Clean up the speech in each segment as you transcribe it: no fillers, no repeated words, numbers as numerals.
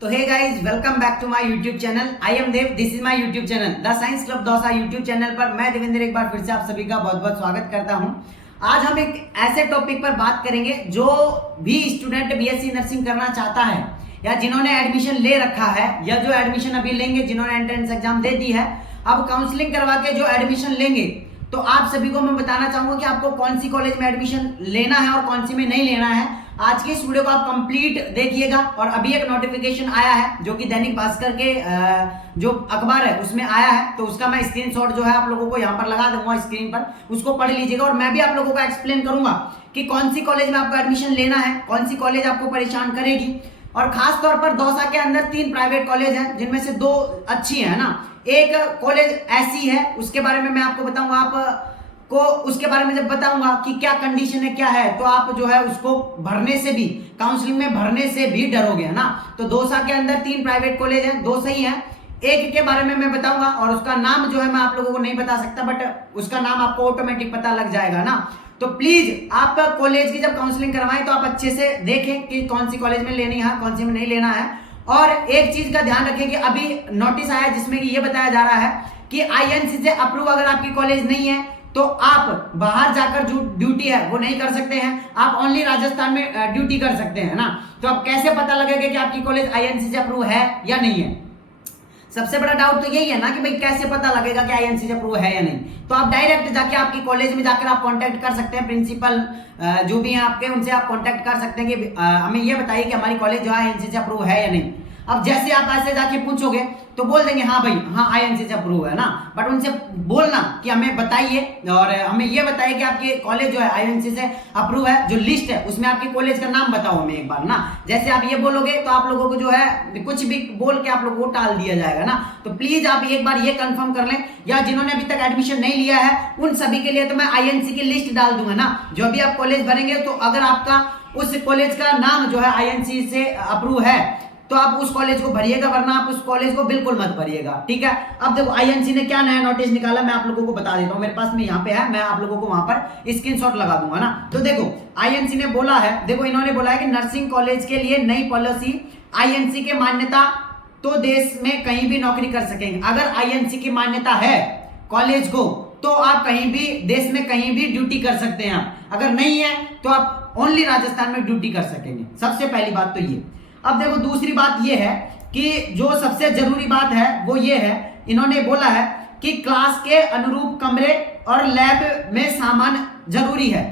तो hey guys, welcome back to my YouTube channel. I am Dev, this is my YouTube channel the science club Dausa. YouTube channel पर मैं देवेंद्र एक बार फिर से आप सभी का बहुत बहुत स्वागत करता हूं। आज हम एक ऐसे टॉपिक पर बात करेंगे जो भी स्टूडेंट बीएससी नर्सिंग करना चाहता है या जिन्होंने एडमिशन ले रखा है या जो एडमिशन अभी लेंगे, जिन्होंने एंट्रेंस एग्जाम दे दी है, अब काउंसलिंग करवा के जो एडमिशन लेंगे, तो आप सभी को मैं बताना चाहूंगा कि आपको कौन सी कॉलेज में एडमिशन लेना है और कौन सी में नहीं लेना है। आज की इस वीडियो को आप कंप्लीट देखिएगा। और अभी एक नोटिफिकेशन आया है जो कि दैनिक भास्कर के जो अखबार है उसमें आया है, तो उसका मैं स्क्रीनशॉट जो है आप लोगों को यहाँ पर लगा दूंगा स्क्रीन पर, उसको पढ़ लीजिएगा। और मैं भी आप लोगों को एक्सप्लेन करूंगा कि कौन सी कॉलेज में आपको एडमिशन लेना है, कौन सी कॉलेज आपको परेशान करेगी। और खास तौर पर दौसा के अंदर 3 प्राइवेट कॉलेज हैं, जिनमें से 2 अच्छी है ना। एक कॉलेज ऐसी है, उसके बारे में मैं आपको बताऊंगा। आप को उसके बारे में जब बताऊंगा कि क्या कंडीशन है, क्या है, तो आप जो है उसको भरने से भी, काउंसलिंग में भरने से भी डरोगे, है ना। तो दौसा के अंदर 3 प्राइवेट कॉलेज हैं, 2 सही हैं। एक के बारे में मैं बताऊंगा और उसका नाम जो है मैं आप लोगों को नहीं बता सकता, बट उसका नाम आपको ऑटोमेटिक पता लग जाएगा ना। तो प्लीज आप कॉलेज की जब काउंसलिंग करवाएं तो आप अच्छे से देखें कि कौन सी कॉलेज में लेनी है, कौन सी में नहीं लेना है। और एक चीज का ध्यान रखें कि अभी नोटिस आया जिसमें कि ये बताया जा रहा है कि आईएनसी से अप्रूव अगर आपकी कॉलेज नहीं है तो आप बाहर जाकर जो ड्यूटी है वो नहीं कर सकते हैं, आप ओनली राजस्थान में ड्यूटी कर सकते हैं ना। तो अब कैसे पता लगेगा कि आपकी कॉलेज आईएनसी से अप्रूव है या नहीं है? सबसे बड़ा डाउट तो यही है ना कि भाई कैसे पता लगेगा कि आईएनसी से अप्रूव है या नहीं। तो आप डायरेक्ट जाके आपकी कॉलेज में जाकर आप कांटेक्ट कर सकते हैं, प्रिंसिपल जो भी हैं आपके, उनसे आप कांटेक्ट कर सकते हैं कि हमें ये बताइए कि हमारी कॉलेज जो है आईएनसी से अप्रूव है या नहीं। अब जैसे आप ऐसे जाके पूछोगे तो बोल देंगे हाँ भाई, हाँ आईएनसी से अप्रूव है ना, बट उनसे बोलना कि हमें बताइए और हमें ये बताइए कि आपके कॉलेज जो है आईएनसी से अप्रूव है, जो लिस्ट है उसमें आपके कॉलेज का नाम बताओ हमें एक बार ना। जैसे आप ये बोलोगे तो आप लोगों को जो है कुछ भी बोल के आप लोगों को टाल दिया जाएगा ना। तो प्लीज आप एक बार ये कंफर्म कर लें, या जिन्होंने अभी तक एडमिशन नहीं लिया है उन सभी के लिए तो मैं आईएनसी की लिस्ट डाल दूंगा ना। जो भी आप कॉलेज भरेंगे तो अगर आपका उस कॉलेज का नाम जो है आईएनसी से अप्रूव है तो आप उस कॉलेज को भरिएगा, वरना आप उस कॉलेज को बिल्कुल मत भरिएगा, ठीक है। अब देखो आईएनसी ने क्या नया नोटिस निकाला मैं आप लोगों को बता देता हूं। मेरे पास में यहाँ पे है, मैं आप लोगों को वहां पर स्क्रीनशॉट लगा दूंगा ना। तो देखो आईएनसी ने बोला है, देखो इन्होंने बोला है कि नर्सिंग कॉलेज के लिए नई पॉलिसी, आईएनसी के मान्यता तो देश में कहीं भी नौकरी कर सकेंगे। अगर आईएनसी की मान्यता है कॉलेज को तो आप कहीं भी देश में कहीं भी ड्यूटी कर सकते हैं। अगर नहीं है तो आप ओनली राजस्थान में ड्यूटी कर सकेंगे। सबसे पहली बात तो ये। अब देखो दूसरी बात ये है कि जो सबसे जरूरी बात है वो ये है, इन्होंने बोला है कि क्लास के अनुरूप कमरे और लैब में सामान जरूरी है।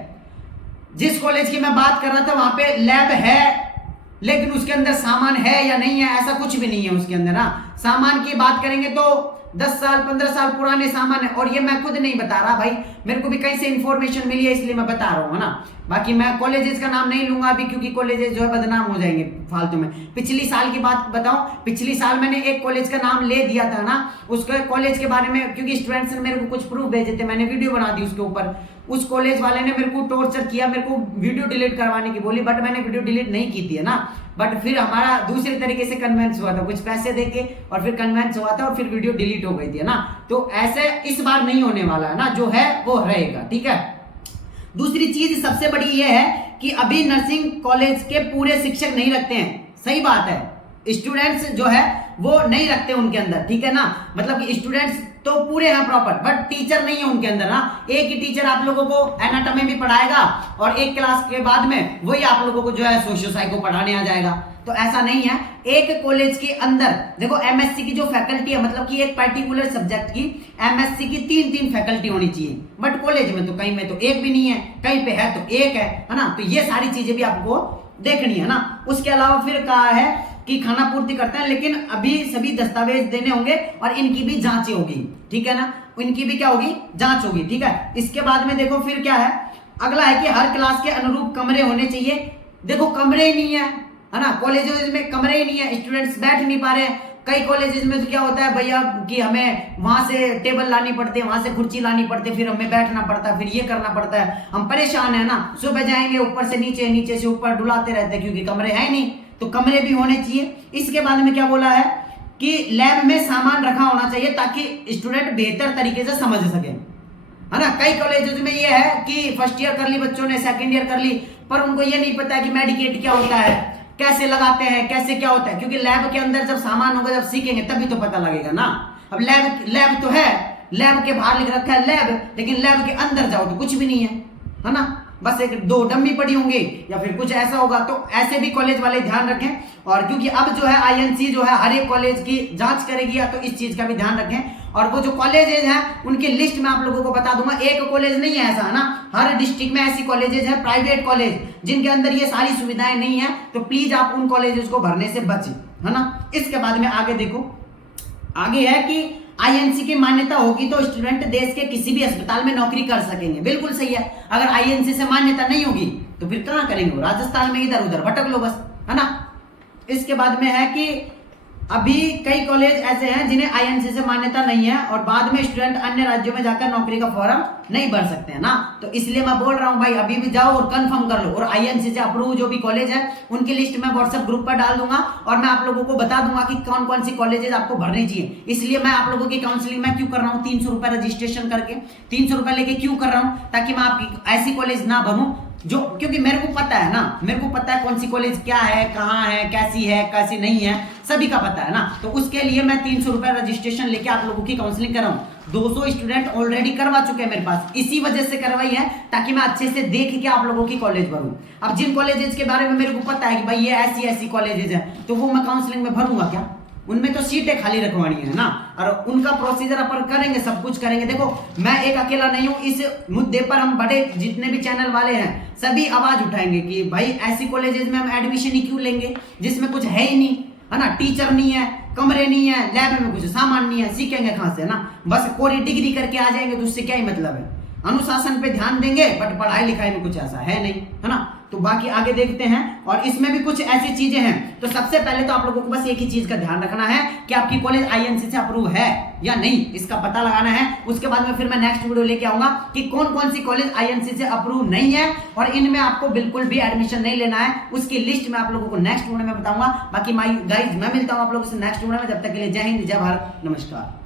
जिस कॉलेज की मैं बात कर रहा था वहां पे लैब है, लेकिन उसके अंदर सामान है या नहीं है ऐसा कुछ भी नहीं है उसके अंदर ना। सामान की बात करेंगे तो 10 साल 15 साल पुराने सामान है, और ये मैं खुद नहीं बता रहा भाई, मेरे को भी कहीं से इंफॉर्मेशन मिली है इसलिए मैं बता रहा हूँ ना। बाकी मैं कॉलेजेस का नाम नहीं लूंगा अभी, क्योंकि कॉलेजेस जो है बदनाम हो जाएंगे फालतू में। पिछली साल की बात बताऊं, पिछली साल मैंने एक कॉलेज का नाम ले दिया था ना, उसके कॉलेज के बारे में, क्योंकि स्टूडेंट्स ने मेरे को कुछ प्रूफ भेजे थे, मैंने वीडियो बना दी उसके ऊपर। उस कॉलेज वाले ने मेरे को टॉर्चर किया, मेरे को वीडियो डिलीट करवाने की बोली, बट मैंने वीडियो डिलीट नहीं की थी, है ना। बट फिर हमारा दूसरे तरीके से कन्वेंस हुआ था, कुछ पैसे देके और फिर कन्वेंस हुआ था और फिर वीडियो डिलीट हो गई थी, है ना। तो ऐसे इस बार नहीं होने वाला है ना, जो है वो रहेगा, ठीक है। दूसरी चीज सबसे बड़ी ये है कि अभी नर्सिंग कॉलेज के पूरे शिक्षक नहीं रखते हैं। सही बात है, स्टूडेंट्स जो है वो नहीं रखते उनके अंदर, ठीक है ना। मतलब कि स्टूडेंट्स तो पूरे हैं प्रॉपर, बट टीचर नहीं है उनके अंदर ना। एक ही टीचर आप लोगों को एनाटॉमी भी पढ़ाएगा और एक क्लास के बाद में वही आप लोगों को जो है सोशियो साइको पढ़ाने आ जाएगा। तो ऐसा नहीं है। एक कॉलेज के अंदर देखो एमएससी की जो फैकल्टी है, मतलब कि एक पर्टिकुलर सब्जेक्ट की एमएससी की 3 फैकल्टी होनी चाहिए, बट कॉलेज में तो कहीं में तो एक भी नहीं है, कहीं पे है तो एक है ना। तो ये सारी चीजें भी आपको देखनी है ना। उसके अलावा फिर कहा है कि खाना पूर्ति करते हैं, लेकिन अभी सभी दस्तावेज देने होंगे और इनकी भी जांच होगी, ठीक है ना। इनकी भी क्या होगी, जांच होगी, ठीक है। इसके बाद में देखो फिर क्या है, अगला है कि हर क्लास के अनुरूप कमरे होने चाहिए। देखो कमरे ही नहीं है ना, कॉलेजेस में कमरे ही नहीं है, स्टूडेंट्स बैठ नहीं पा रहे हैं। कई कॉलेजेस में तो क्या होता है भैया कि हमें वहां से टेबल लानी पड़ती है, वहां से कुर्सी लानी पड़ती है, फिर हमें बैठना पड़ता है, फिर ये करना पड़ता है, हम परेशान है ना। सुबह जाएंगे ऊपर से नीचे, नीचे से ऊपर डुलाते रहते हैं क्योंकि कमरे है नहीं। तो कमरे भी होने चाहिए। इसके बाद में क्या बोला है कि लैब में सामान रखा होना चाहिए ताकि स्टूडेंट बेहतर तरीके से समझ सके, है ना। कई कॉलेजेस में ये है कि फर्स्ट ईयर कर ली बच्चों ने, सेकंड ईयर कर ली, पर उनको ये नहीं पता है कि मेडिकेट क्या होता है, कैसे लगाते हैं, कैसे क्या होता है, क्योंकि लैब के अंदर जब सामान होगा, जब सीखेंगे तभी तो पता लगेगा ना। अब लैब तो है, लैब के बाहर लिख रखा है लैब, लेकिन लैब के अंदर जाओ तो कुछ भी नहीं है ना, बस एक दो डम्मी पड़ी होंगी या फिर कुछ ऐसा होगा। तो ऐसे भी कॉलेज वाले ध्यान रखें, और क्योंकि अब जो है आईएनसी जो है हर एक कॉलेज की जांच करेगी, तो इस चीज का भी ध्यान रखें। और वो जो कॉलेजेज हैं उनकी लिस्ट में आप लोगों को बता दूंगा, एक कॉलेज नहीं है ऐसा, है ना, हर डिस्ट्रिक्ट में ऐसी कॉलेजेज हैं, प्राइवेट कॉलेज जिनके अंदर ये सारी सुविधाएं नहीं है, तो प्लीज आप उन कॉलेजेस को भरने से बचें, है ना। इसके बाद में आगे देखो, आगे है कि आईएनसी की मान्यता होगी तो स्टूडेंट देश के किसी भी अस्पताल में नौकरी कर सकेंगे। बिल्कुल सही है। अगर आईएनसी से मान्यता नहीं होगी तो फिर कहां करेंगे, राजस्थान में इधर उधर भटक लो बस, है ना। इसके बाद में है कि अभी कई कॉलेज ऐसे हैं जिन्हें आईएनसी से मान्यता नहीं है, और बाद में स्टूडेंट अन्य राज्यों में जाकर नौकरी का फॉर्म नहीं भर सकते हैं ना। तो इसलिए मैं बोल रहा हूं भाई, अभी भी जाओ और कंफर्म कर लो, और आईएनसी से अप्रूव जो भी कॉलेज है उनकी लिस्ट मैं व्हाट्सएप ग्रुप पर डाल दूंगा, और मैं आप लोगों को बता दूंगा कि कौन कौन सी कॉलेजेस आपको भरनी चाहिए। इसलिए मैं आप लोगों की काउंसलिंग में क्यों कर रहा हूँ, 300 रुपए रजिस्ट्रेशन करके, 300 रुपए लेके क्यों कर रहा हूँ, ताकि मैं आपकी ऐसी कॉलेज ना भरूं जो, क्योंकि मेरे को पता है ना, मेरे को पता है कौन सी कॉलेज क्या है, कहाँ है, कैसी नहीं है, सभी का पता है ना। तो उसके लिए मैं 300 रुपए रजिस्ट्रेशन लेके आप लोगों की काउंसलिंग कर रहा हूँ। 200 स्टूडेंट ऑलरेडी करवा चुके हैं मेरे पास, इसी वजह से करवाई है ताकि मैं अच्छे से देख के आप लोगों की कॉलेज भरूं। अब जिन कॉलेजेस के बारे में मेरे को पता है कि भाई ये ऐसी कॉलेजेस है, तो वो मैं काउंसलिंग में भरूंगा क्या, उनमें तो सीटें खाली रखवानी है ना, और उनका प्रोसीजर अपन करेंगे, सब कुछ करेंगे। देखो मैं एक अकेला नहीं हूं, इस मुद्दे पर हम बड़े जितने भी चैनल वाले हैं सभी आवाज उठाएंगे कि भाई ऐसी कॉलेजेस में हम एडमिशन ही क्यों लेंगे जिसमें कुछ है ही नहीं, है ना, टीचर नहीं है, कमरे नहीं है, लैब में कुछ सामान नहीं है, सीखेंगे कहां से ना, बस कोरी डिग्री करके आ जाएंगे, तो उससे क्या ही मतलब है। अनुशासन पे ध्यान देंगे बट पढ़ाई लिखाई में कुछ ऐसा है नहीं, है ना। तो बाकी आगे देखते हैं, और इसमें भी कुछ ऐसी चीजें हैं। तो सबसे पहले तो आप लोगों को बस एक ही चीज का ध्यान रखना है कि आपकी कॉलेज आईएनसी से अप्रूव है या नहीं, इसका पता लगाना है। उसके बाद में फिर मैं नेक्स्ट वीडियो लेके आऊंगा कि कौन कौन सी कॉलेज आईएनसी से अप्रूव नहीं है, और इनमें आपको बिल्कुल भी एडमिशन नहीं लेना है। उसकी लिस्ट मैं आप लोगों को नेक्स्ट वीडियो में बताऊंगा। बाकी माय गाइज, मैं मिलता हूं आप लोगों से नेक्स्ट वीडियो में, जब तक के लिए जय हिंद, जय भारत, नमस्कार।